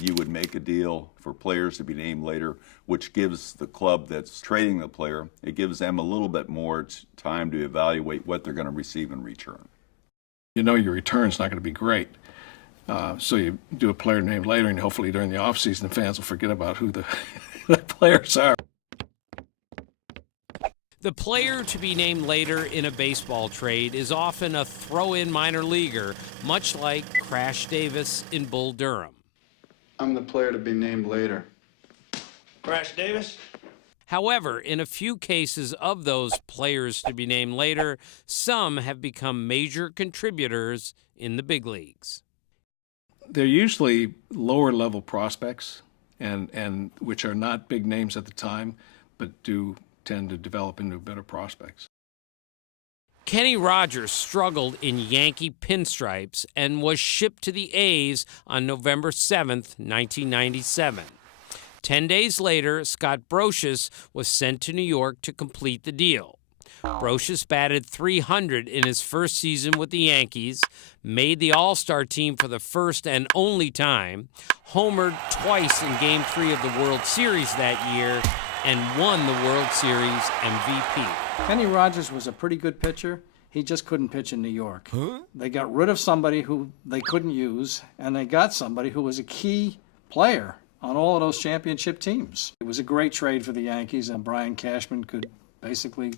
you would make a deal for players to be named later, which gives the club that's trading the player, it gives them a little bit more time to evaluate what they're going to receive in return. You know your return's not going to be great. So you do a player named later, and hopefully during the offseason, the fans will forget about who the players are. The player to be named later in a baseball trade is often a throw-in minor leaguer, much like Crash Davis in Bull Durham. I'm the player to be named later. Crash Davis? However, in a few cases of those players to be named later, some have become major contributors in the big leagues. They're usually lower-level prospects, and which are not big names at the time, but do tend to develop into better prospects. Kenny Rogers struggled in Yankee pinstripes and was shipped to the A's on November 7th, 1997. 10 days later, Scott Brosius was sent to New York to complete the deal. Brosius batted .300 in his first season with the Yankees, made the All-Star team for the first and only time, homered twice in Game 3 of the World Series that year, and won the World Series MVP. Kenny Rogers was a pretty good pitcher. He just couldn't pitch in New York. They got rid of somebody who they couldn't use, and they got somebody who was a key player on all of those championship teams. It was a great trade for the Yankees, and Brian Cashman could basically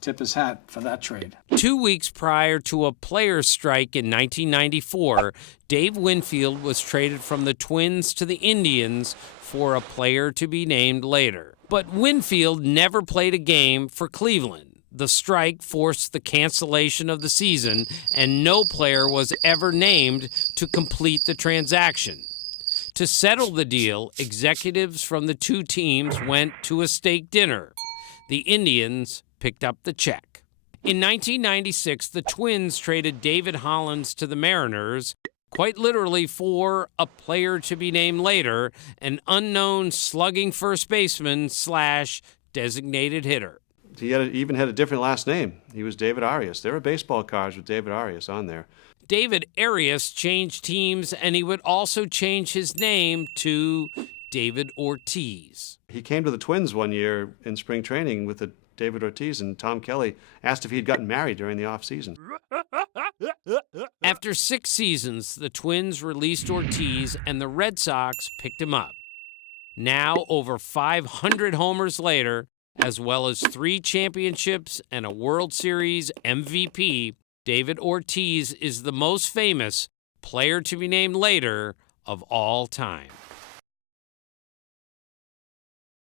tip his hat for that trade. 2 weeks prior to a players' strike in 1994, Dave Winfield was traded from the Twins to the Indians for a player to be named later. But Winfield never played a game for Cleveland. The strike forced the cancellation of the season, and no player was ever named to complete the transaction. To settle the deal, executives from the two teams went to a steak dinner. The Indians picked up the check. In 1996, the Twins traded David Hollins to the Mariners, quite literally for a player to be named later, an unknown slugging first baseman / designated hitter. He even had a different last name. He was David Arias. There were baseball cards with David Arias on there. David Arias changed teams, and he would also change his name to David Ortiz. He came to the Twins one year in spring training with David Ortiz, and Tom Kelly asked if he'd gotten married during the offseason. After 6 seasons, the Twins released Ortiz, and the Red Sox picked him up. Now, over 500 homers later, as well as 3 championships and a World Series MVP, David Ortiz is the most famous player to be named later of all time.